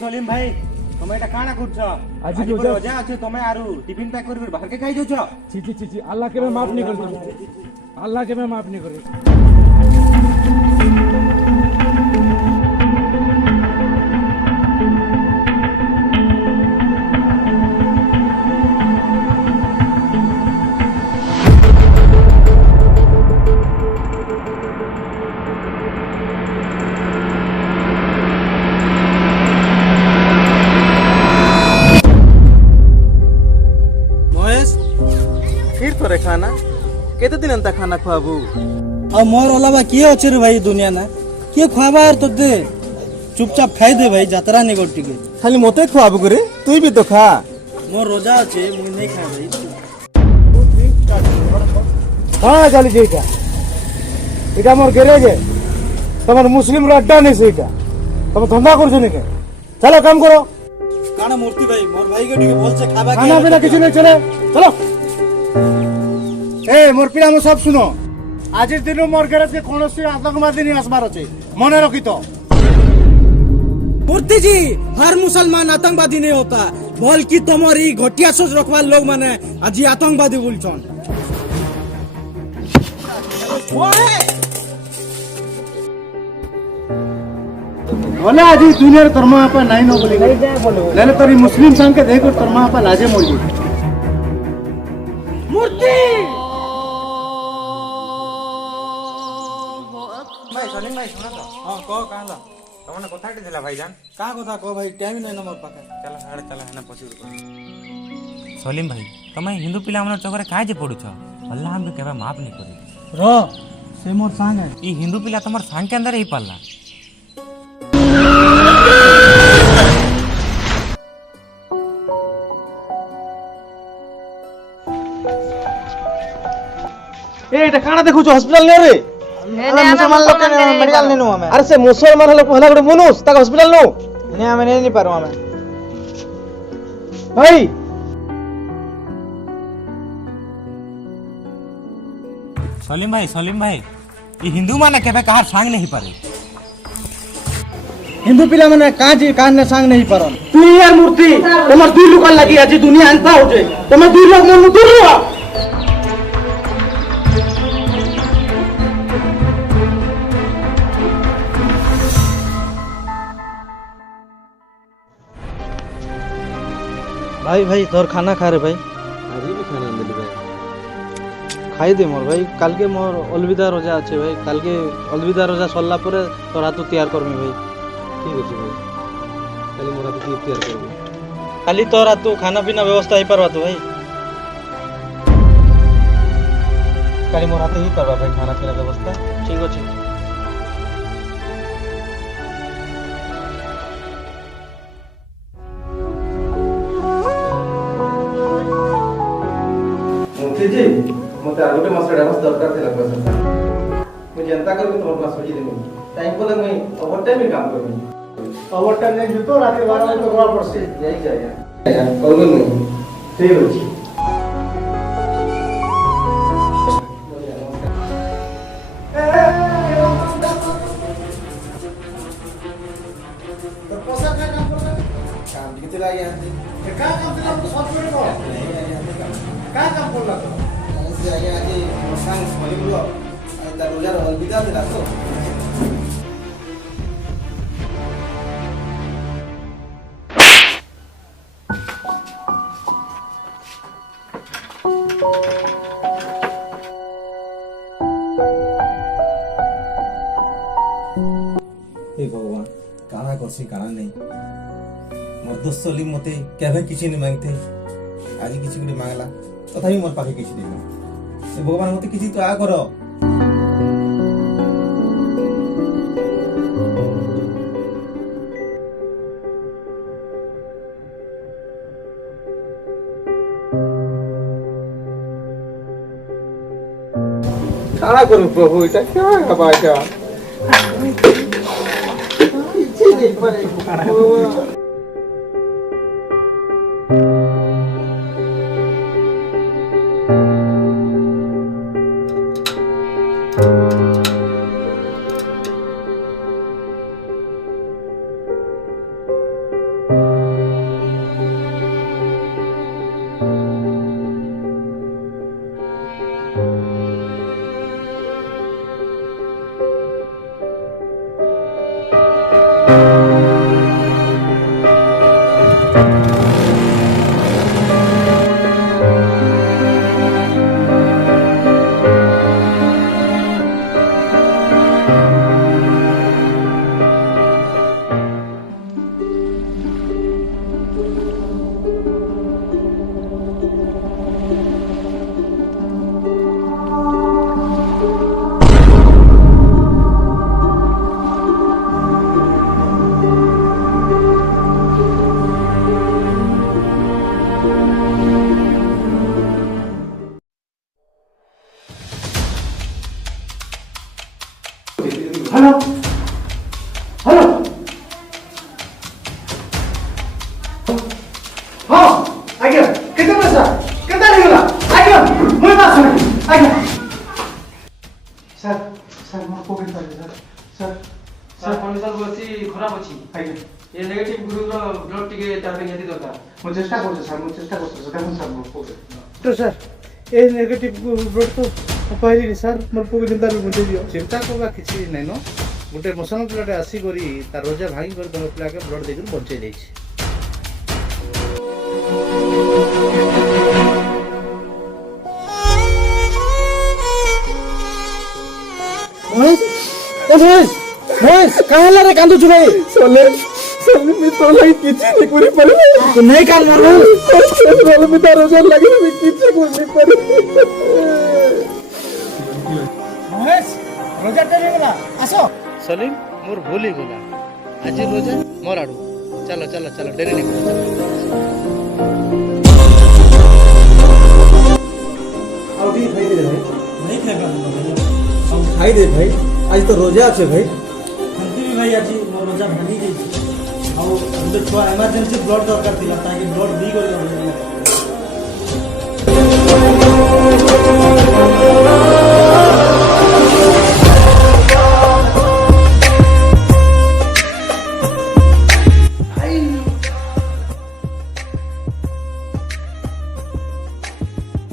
सलीम भाई तुम एटा काना करछ आज रोजा আছে তুমি আরু টিফিন প্যাক করে বাহির কে খাই যাচ্ছ ছি ছি ছি আল্লাহ কে मैं माफ नहीं करता अल्लाह के मैं माफ नहीं करी फिर खाना केते दिन अंता खाना खुआबू और मोर अलावा किए अच्छे रे भाई दुनिया ना किए खुआबा और तो दे चुपचाप खाई दे भाई जातरा नहीं गोटी के खाली मोते खुआबू करे तू भी तो खा मोर रोजा अच्छे मुझे नहीं खा भाई हाँ चली जेटा এটা মোর গ্যারেজ তোমার মুসলিম আড্ডা নেই সেইটা তুমি ধন্দা করছো নাকি চলো কাম করো काना मूर्ति भाई मोर भाई के ठीक बोल से खाबा खाना पीना কিছু নেই চলে চলো ए मोर पिला सब सुनो आज दिन मोर गैरेज के कौन सी आतंकवादी नहीं आसबार अच्छे मने रखी तो मूर्ति जी हर मुसलमान आतंकवादी नहीं होता बोल की तुम्हारी घटिया सोच रखवा लोग माने आज आतंकवादी बोलछन बोले आज दुनिया तरमा आपा नहीं नो बोली लेले तोरी मुस्लिम संग के देखो तरमा आपा लाजे मोड़ गई मूर्ति भाई सलीम भाई सुना तो हां को काला तमने कथाटी दिला भाईजान का कथा को भाई टाइम नहीं न मोर पाखे चला हाड़े चला हेना पछी सलीम भाई तमे हिंदू पिला मन चकरे काहे जे पडुछ अल्लाह हमके केबे माफ नहीं करी रो से मोर संग है ई हिंदू पिला तमर सांग के अंदर ही पल्ला ए एटा काना देखु छ हॉस्पिटल ने रे अरे मुसलमान लोग के मेडिकल ने नो हमें अरे से मुसलमान लोग पहला गुड मनुष्य तक हॉस्पिटल नो ने हमें नहीं पारो हमें भाई सलीम भाई ई हिंदू माने केबे कहार सांग नहीं पारे हिंदू पिला माने काजी कान ने संग नहीं परन तू यार मूर्ति तुमर दुई लोग लगी आज दुनिया अंता हो जे तुम दुई लोग मन दूर रहो भाई भाई तोर खाना खा रे भाई आज भी खाना मिली भाई खाई दे मोर भाई काल के मोर अलविदा रोजा अच्छे भाई काल के अलविदा रोजा सरला परे तोर हाथ तैयार करमी भाई ठीक अछि भाई खाली मोरा तो तैयार करबो खाली तोर हाथ खाना पीना व्यवस्था ही परवा तो भाई खाली मोरा तो ही करबा भाई खाना पीना व्यवस्था ठीक अछि जी मते आ गोटे मास एडवांस दरकार थिला पैसा मु जनता करबी तोर पास होई देबो टाइम बोले मई ओवर टाइम में काम करबी ओवर टाइम नहीं तो रात 12 बजे तो घर पड़से यही जाया करबो नहीं ठीक अछि तो पोसा का काम करता काम किते लागे आते का काम दिला तो सब करे को का काम करला तो से आगे आगे सांग समझ लो ता रोजा अलविदा दिला तो करसी काना नहीं मोर दोस्त सलीम मते केबे किछि नहीं मांगते आज किछि गुटे मांगला तथापि मोर पाखे किछि देना ए भगवान मते किछि तो आ करो কানা করু প্রভু এটা क्या है बाजा इच्छे नहीं पड़े हेलो हेलो हाँ आज्ञा केते पैसा केते निकला आज्ञा मोर पास नहीं आज्ञा सर सर मोर पॉकेट पाले सर सर कंडीशन बसी खराब अछि आज्ञा ये नेगेटिव ग्रुप रो ब्लड टिके तापे नियति दरकार ମୁଁ ଚେଷ୍ଟା କରୁଛି ସାର୍ ମୁଁ ଚେଷ୍ଟା କରୁଛି ସାର୍ ଦେଖନ୍ତୁ ସାର୍ ମୋର ପକେଟ୍ ତ ସାର୍ ଏ ନେଗେଟିଭ ବ୍ଲଡ୍ ତ ପାଇଲିନି ସାର୍ ମୋର ପକେଟ୍ ଯେନ୍ତା ବୁଝେଇ ଦିଅ ଚିନ୍ତା କରିବା କିଛି ନାଇଁ ନ ଗୋଟେ ମସନ ପିଲାଟେ ଆସିକରି ତାର ରୋଜା ଭାଙ୍ଗି କରି ତମ ପିଲାକେ ବ୍ଲଡ୍ ଦେଇକରି ବଞ୍ଚେଇ ଦେଇଛି महेश कहाँ ला रे कांदुछु भाई चले चले मी तो लई किछि नहीं करि पारे तो नहीं कान मारो चले मी तार रोजर लागि मी किछि कोइ पारे महेश रोजा टेरे गला आसो सलीम मोर भूल ही गला आज रोजा मोर आडू चलो चलो चलो डेरी नहीं करो और भी खाई दे भाई नहीं खाएगा हम खाई दे भाई आज तो रोजा আছে भाई हमती भी भाई आज मोर रोजा भांगी जाइए ଆଉ ଗୋଟେ ଛୁଆ ଏମର୍ଜେନ୍ସି ବ୍ଲଡ୍ ଦରକାର ଥିଲା ତାକେ ବ୍ଲଡ୍ ଦି କରି